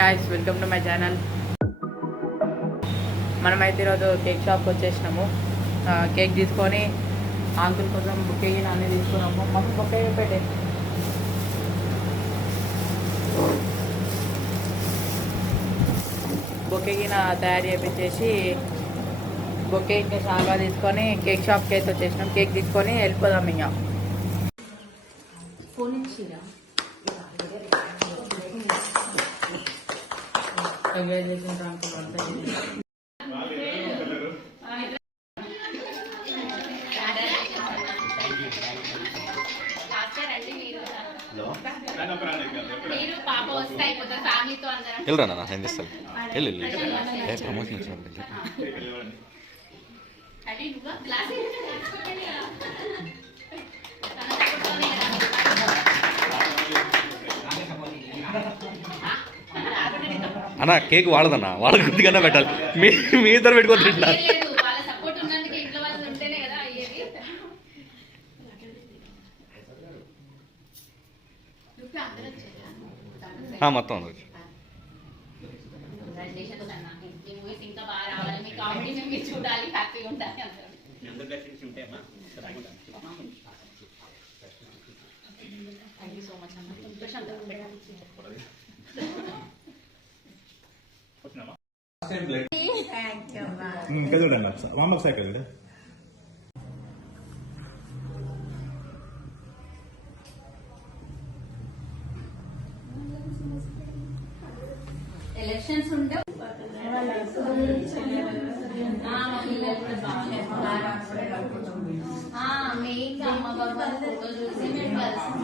guys, welcome to my channel. మనమైతే ఈరోజు cake షాప్కి వచ్చేసినాము. కేక్ తీసుకొని అంకుల్ కోసం బుకే అన్నీ తీసుకున్నాము. మాకు బుకే పెట్టే బొకే తయారు చేపించేసి బొకే ఇంకా షాగా తీసుకొని కేక్ షాప్కి అయితే వచ్చేసినాం. కేక్ తీసుకొని వెళ్ళిపోదాం. ఇంకా కంగ్రాచులేషన్స్ అంకుల్. వెళ్ళరా నేను తెస్తాను. వెళ్ళి ప్రమోషన్ అన్న కేక్ వాడదన్నా, వాళ్ళ గుర్తుకన్నా పెట్టాలి. మీ ఇద్దరు పెట్టుకొని తింటున్నారు. మొత్తం ఇంకా చూడండి వామప్ సైకిల్ ఎలక్షన్స్ ఉంటే మెయిన్ అమ్మ బాబా ఫోటో చూసి మేము కలిసి